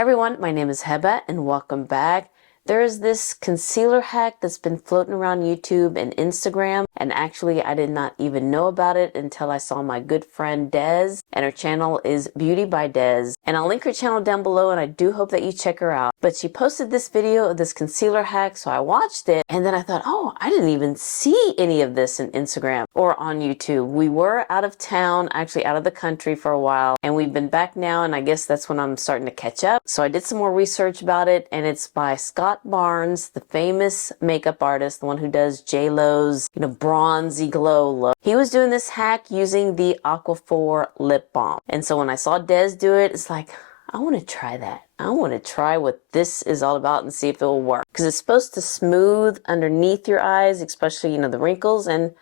Hey everyone, my name is Heba and welcome back. There is this concealer hack that's been floating around YouTube and Instagram, and actually I did not even know about it until I saw my good friend Des, and her channel is Beauty by Des, and I'll link her channel down below and I do hope that you check her out. But she posted this video of this concealer hack, so I watched it and then I thought, oh, I didn't even see any of this in Instagram or on YouTube. We were out of town, actually out of the country for a while, and we've been back now, and I guess that's when I'm starting to catch up. So I did some more research about it, and it's by Scott Barnes, the famous makeup artist, the one who does J-Lo's, bronzy glow look. He was doing this hack using the Aquaphor Lip Balm. And so when I saw Des do it, it's like, I want to try that. I want to try what this is all about and see if it will work. Because it's supposed to smooth underneath your eyes, especially, the wrinkles. And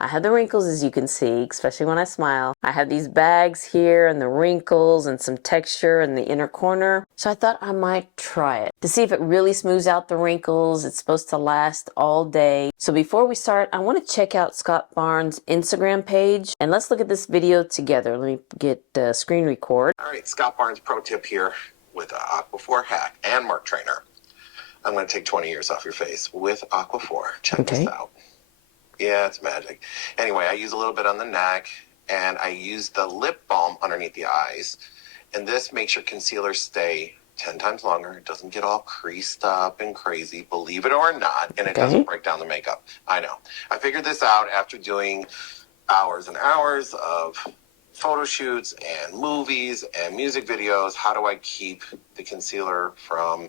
I have the wrinkles, as you can see, especially when I smile. I have these bags here and the wrinkles and some texture in the inner corner. So I thought I might try it to see if it really smooths out the wrinkles. It's supposed to last all day. So before we start, I want to check out Scott Barnes' Instagram page. And let's look at this video together. Let me get screen record. All right, Scott Barnes pro tip here with Aquaphor hack and Mark Trainer. I'm going to take 20 years off your face with Aquaphor. Check this out. Yeah, it's magic. Anyway, I use a little bit on the neck, and I use the lip balm underneath the eyes. And this makes your concealer stay 10 times longer. It doesn't get all creased up and crazy, believe it or not, and it doesn't break down the makeup. I know. I figured this out after doing hours and hours of photo shoots and movies and music videos. How do I keep the concealer from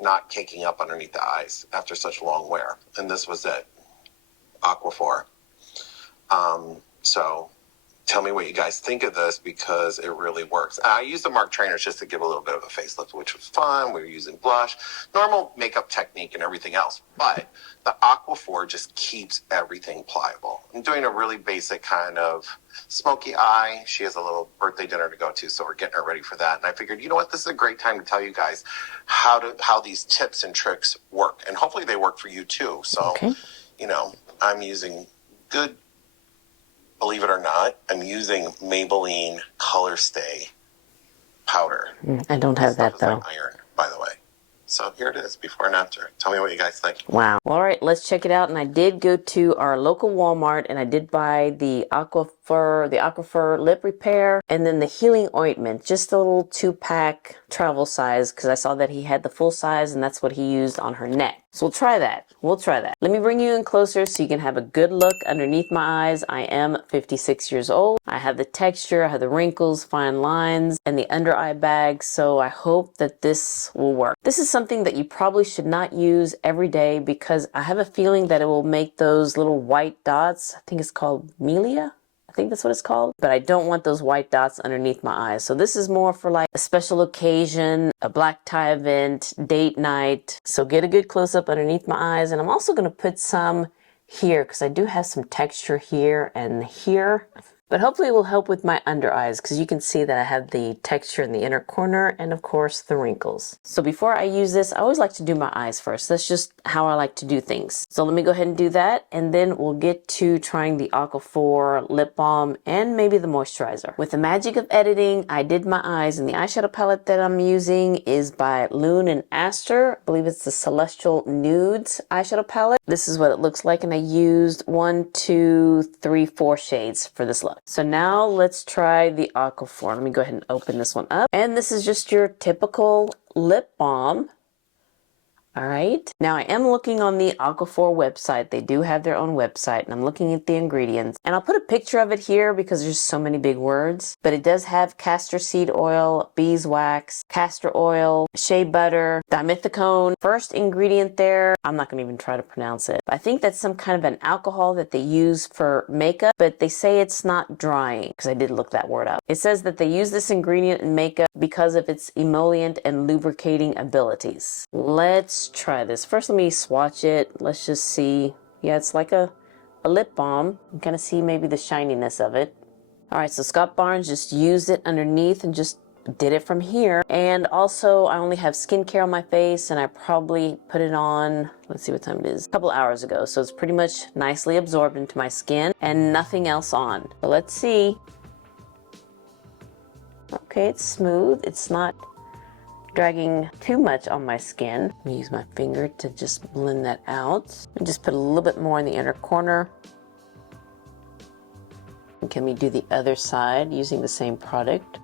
not caking up underneath the eyes after such long wear? And this was it. Aquaphor. So tell me what you guys think of this, because it really works. I used the Mark Trainers just to give a little bit of a facelift, which was fun. We were using blush, normal makeup technique and everything else. But the Aquaphor just keeps everything pliable. I'm doing a really basic kind of smoky eye. She has a little birthday dinner to go to, so we're getting her ready for that. And I figured, you know what, this is a great time to tell you guys how these tips and tricks work. And hopefully they work for you too. So, I'm using good, believe it or not, I'm using Maybelline Color Stay powder. I don't have that though. Like iron, by the way. So here it is, before and after. Tell me what you guys think. Wow. All right, let's check it out. And I did go to our local Walmart and I did buy the Aquaphor Lip Repair and then the Healing Ointment, just a little 2-pack travel size, because I saw that he had the full size and that's what he used on her neck. So we'll try that. Let me bring you in closer so you can have a good look underneath my eyes. I am 56 years old. I have the texture, I have the wrinkles, fine lines, and the under eye bag. So I hope that this will work. This is something that you probably should not use every day, because I have a feeling that it will make those little white dots. I think it's called melia. I think that's what it's called. But I don't want those white dots underneath my eyes. So this is more for like a special occasion, a black tie event, date night. So get a good close-up underneath my eyes. And I'm also going to put some here, because I do have some texture here and here. But hopefully it will help with my under eyes, because you can see that I have the texture in the inner corner and of course the wrinkles. So before I use this, I always like to do my eyes first. That's just how I like to do things. So let me go ahead and do that, and then we'll get to trying the Aquaphor Lip Balm and maybe the moisturizer. With the magic of editing, I did my eyes, and the eyeshadow palette that I'm using is by Loon and Aster. I believe it's the Celestial Nudes eyeshadow palette. This is what it looks like, and I used 1, 2, 3, 4 shades for this look. So now let's try the Aquaphor. Let me go ahead and open this one up. And this is just your typical lip balm. All right. Now I am looking on the Aquaphor website. They do have their own website, and I'm looking at the ingredients. And I'll put a picture of it here because there's so many big words. But it does have castor seed oil, beeswax, castor oil, shea butter, dimethicone. First ingredient there, I'm not going to even try to pronounce it. I think that's some kind of an alcohol that they use for makeup, but they say it's not drying, because I did look that word up. It says that they use this ingredient in makeup because of its emollient and lubricating abilities. Let's try this. First, let me swatch it. Let's just see. Yeah, it's like a lip balm. You can kind of see maybe the shininess of it. All right, so Scott Barnes just used it underneath and just did it from here. And also, I only have skincare on my face, and I probably put it on, let's see what time it is, a couple hours ago. So it's pretty much nicely absorbed into my skin and nothing else on. So let's see. Okay, it's smooth. It's not dragging too much on my skin. I'm gonna use my finger to just blend that out. And just put a little bit more in the inner corner. And can we do the other side using the same product?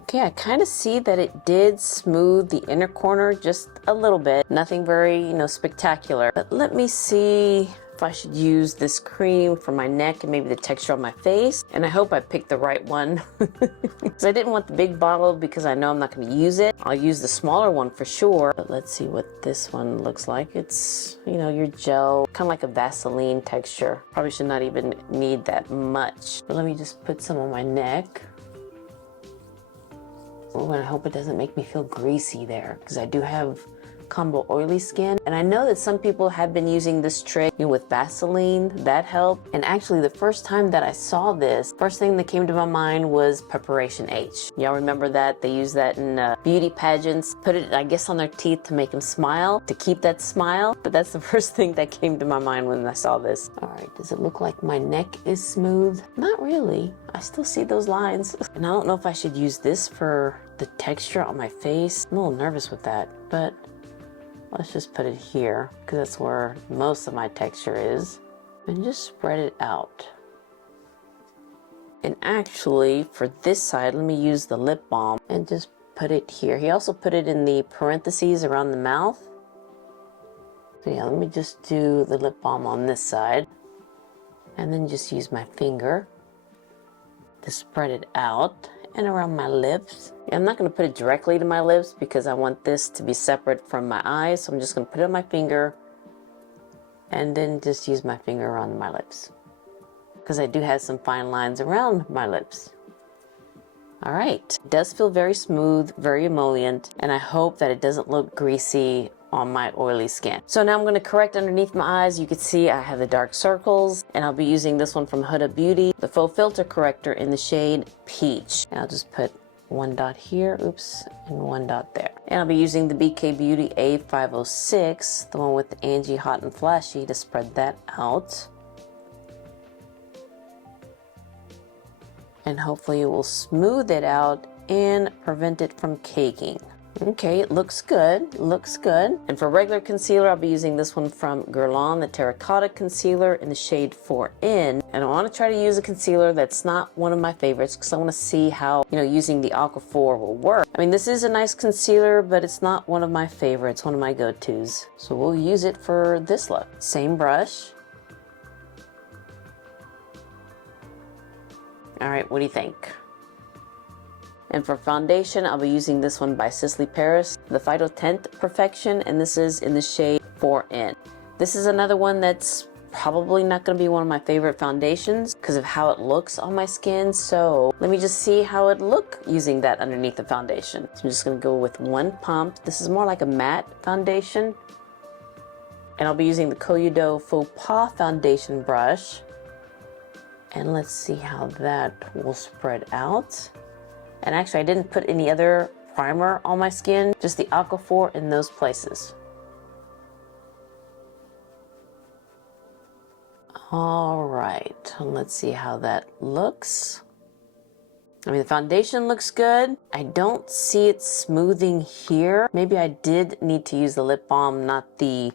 Okay, I kind of see that it did smooth the inner corner just a little bit. Nothing very, spectacular. But let me see if I should use this cream for my neck and maybe the texture on my face. And I hope I picked the right one. Because I didn't want the big bottle because I know I'm not going to use it. I'll use the smaller one for sure. But let's see what this one looks like. It's, your gel, kind of like a Vaseline texture. Probably should not even need that much. But let me just put some on my neck. Oh, and I hope it doesn't make me feel greasy there, because I do have combo oily skin. And I know that some people have been using this trick with Vaseline. That helped. And actually, the first time that I saw this, first thing that came to my mind was Preparation H. Y'all remember that? They use that in beauty pageants. Put it, I guess, on their teeth to make them smile, to keep that smile. But that's the first thing that came to my mind when I saw this. All right, does it look like my neck is smooth? Not really. I still see those lines. And I don't know if I should use this for the texture on my face. I'm a little nervous with that, but let's just put it here because that's where most of my texture is. And just spread it out. And actually, for this side, let me use the lip balm and just put it here. He also put it in the parentheses around the mouth. So yeah, let me just do the lip balm on this side. And then just use my finger to spread it out and around my lips. I'm not going to put it directly to my lips because I want this to be separate from my eyes. So I'm just going to put it on my finger and then just use my finger around my lips because I do have some fine lines around my lips. All right, it does feel very smooth, very emollient, and I hope that it doesn't look greasy on my oily skin. So now I'm going to correct underneath my eyes. You can see I have the dark circles, and I'll be using this one from Huda Beauty, the Faux Filter Corrector in the shade Peach. And I'll just put one dot here, oops, and one dot there. And I'll be using the BK Beauty A506, the one with the Angie Hot and Flashy, to spread that out. And hopefully it will smooth it out and prevent it from caking. Okay, it looks good, looks good. And for regular concealer, I'll be using this one from Guerlain, the Terracotta Concealer in the shade 4N. And I want to try to use a concealer that's not one of my favorites because I want to see how, using the Aquaphor will work. I mean, this is a nice concealer, but it's not one of my favorites, one of my go-tos. So we'll use it for this look. Same brush. All right, what do you think? And for foundation, I'll be using this one by Sisley Paris, the Phyto Tint Perfection, and this is in the shade 4N. This is another one that's probably not going to be one of my favorite foundations because of how it looks on my skin. So let me just see how it look using that underneath the foundation. So I'm just going to go with one pump. This is more like a matte foundation. And I'll be using the Koyudo Faux Pas foundation brush. And let's see how that will spread out. And actually, I didn't put any other primer on my skin, just the Aquaphor in those places. All right, let's see how that looks. I mean, the foundation looks good. I don't see it smoothing here. Maybe I did need to use the lip balm, not the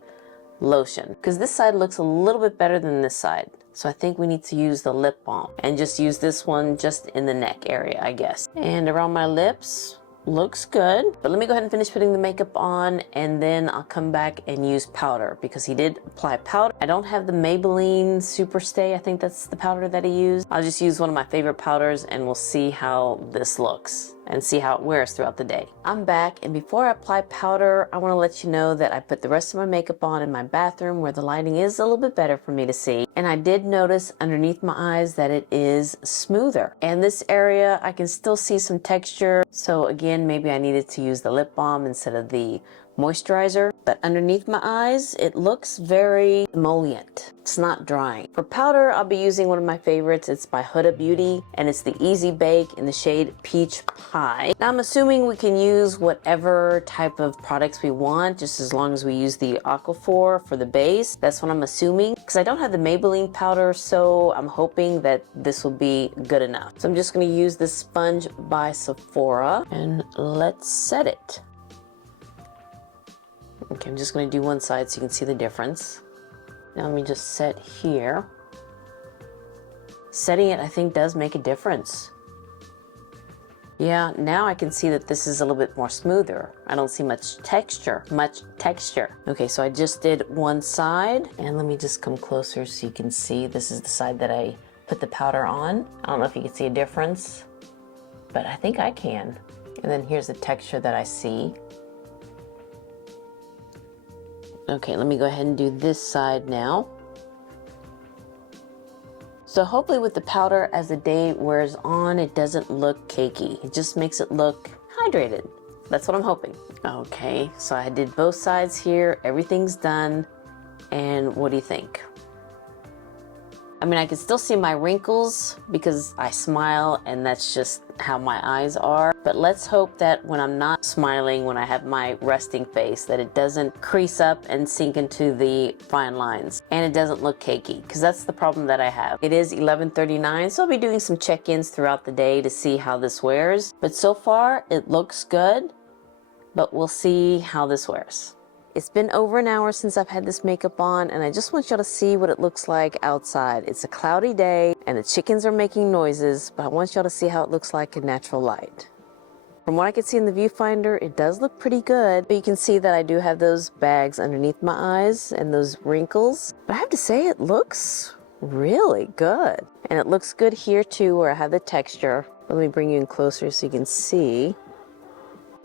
lotion, because this side looks a little bit better than this side. So I think we need to use the lip balm and just use this one just in the neck area, I guess. And around my lips, looks good. But let me go ahead and finish putting the makeup on and then I'll come back and use powder because he did apply powder. I don't have the Maybelline Super Stay. I think that's the powder that he used. I'll just use one of my favorite powders and we'll see how this looks and see how it wears throughout the day. I'm back, and before I apply powder, I want to let you know that I put the rest of my makeup on in my bathroom where the lighting is a little bit better for me to see. And I did notice underneath my eyes that it is smoother. And this area, I can still see some texture. So again, maybe I needed to use the lip balm instead of the moisturizer, but underneath my eyes, it looks very emollient. It's not drying. For powder, I'll be using one of my favorites. It's by Huda Beauty, and it's the Easy Bake in the shade Peach Pie. Now, I'm assuming we can use whatever type of products we want, just as long as we use the Aquaphor for the base. That's what I'm assuming, because I don't have the Maybelline powder, so I'm hoping that this will be good enough. So I'm just going to use this sponge by Sephora, and let's set it. Okay, I'm just going to do one side so you can see the difference. Now let me just set here. Setting it, I think, does make a difference. Yeah, now I can see that this is a little bit more smoother. I don't see much texture. Okay, so I just did one side, and let me just come closer so you can see. This is the side that I put the powder on. I don't know if you can see a difference, but I think I can. And then here's the texture that I see. Okay, let me go ahead and do this side now. So hopefully with the powder, as the day wears on, it doesn't look cakey. It just makes it look hydrated. That's what I'm hoping. Okay, so I did both sides here. Everything's done. And what do you think? I mean, I can still see my wrinkles because I smile and that's just how my eyes are. But let's hope that when I'm not smiling, when I have my resting face, that it doesn't crease up and sink into the fine lines. And it doesn't look cakey, because that's the problem that I have. It is 11:39, so I'll be doing some check-ins throughout the day to see how this wears. But so far, it looks good, but we'll see how this wears. It's been over an hour since I've had this makeup on, and I just want y'all to see what it looks like outside. It's a cloudy day, and the chickens are making noises, but I want y'all to see how it looks like in natural light. From what I can see in the viewfinder, it does look pretty good, but you can see that I do have those bags underneath my eyes and those wrinkles. But I have to say, it looks really good. And it looks good here too, where I have the texture. Let me bring you in closer so you can see.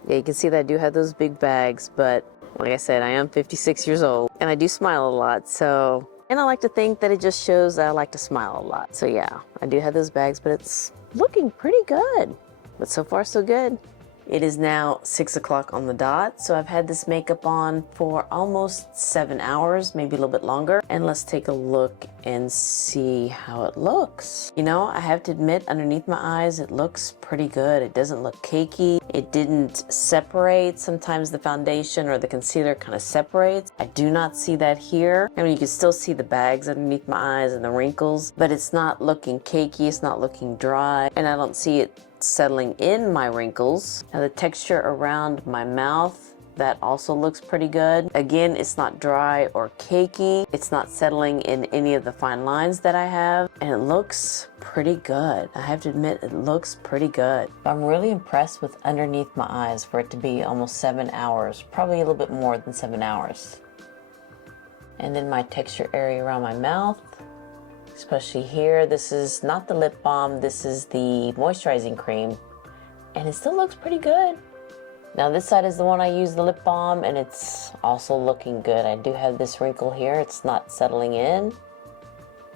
Yeah, you can see that I do have those big bags, but like I said, I am 56 years old and I do smile a lot, so. And I like to think that it just shows that I like to smile a lot. So yeah, I do have those bags, but it's looking pretty good. But so far, so good. It is now 6 o'clock on the dot, so I've had this makeup on for almost 7 hours, maybe a little bit longer. And let's take a look and see how it looks. You know, I have to admit, underneath my eyes, it looks pretty good. It doesn't look cakey. It didn't separate. Sometimes the foundation or the concealer kind of separates. I do not see that here. I mean, you can still see the bags underneath my eyes and the wrinkles, but it's not looking cakey. It's not looking dry, and I don't see it settling in my wrinkles. Now the texture around my mouth, that also looks pretty good. Again, it's not dry or cakey. It's not settling in any of the fine lines that I have, and it looks pretty good. I have to admit, it looks pretty good. I'm really impressed with underneath my eyes for it to be almost 7 hours, probably a little bit more than 7 hours. And then my texture area around my mouth, especially here. This is not the lip balm, this is the moisturizing cream, and it still looks pretty good. Now this side is the one I use the lip balm, and it's also looking good. I do have this wrinkle here, it's not settling in.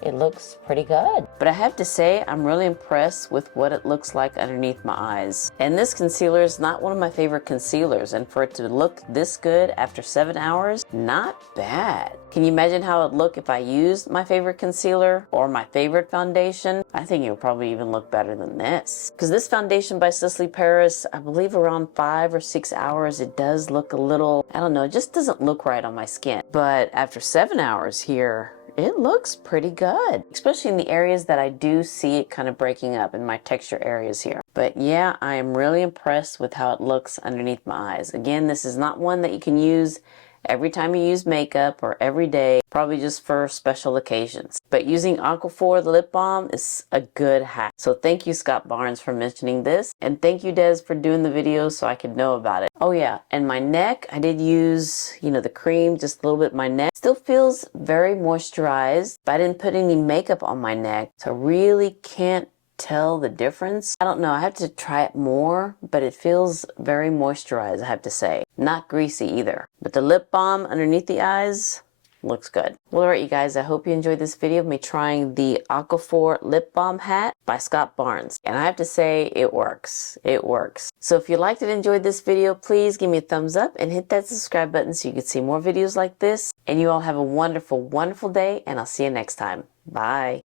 It looks pretty good. But I have to say, I'm really impressed with what it looks like underneath my eyes. And this concealer is not one of my favorite concealers, and for it to look this good after 7 hours, not bad. Can you imagine how it would look if I used my favorite concealer or my favorite foundation? I think it would probably even look better than this. Because this foundation by Sisley Paris, I believe around 5 or 6 hours, it does look a little, I don't know, it just doesn't look right on my skin. But after 7 hours here, it looks pretty good, especially in the areas that I do see it kind of breaking up in my texture areas here. But yeah, I am really impressed with how it looks underneath my eyes. Again, this is not one that you can use every time you use makeup or every day, probably just for special occasions. But using Aquaphor the lip balm is a good hack. So thank you, Scott Barnes, for mentioning this. And thank you, Des, for doing the video so I could know about it. Oh yeah, and my neck, I did use, you know, the cream, just a little bit. My neck still feels very moisturized, but I didn't put any makeup on my neck, so I really can't tell the difference. I don't know, I have to try it more, but it feels very moisturized, I have to say. Not greasy either. But the lip balm underneath the eyes, looks good. Well, alright you guys, I hope you enjoyed this video of me trying the Aquaphor Lip Balm hat by Scott Barnes. And I have to say, it works. It works. So if you liked and enjoyed this video, please give me a thumbs up and hit that subscribe button so you can see more videos like this. And you all have a wonderful, wonderful day, and I'll see you next time. Bye.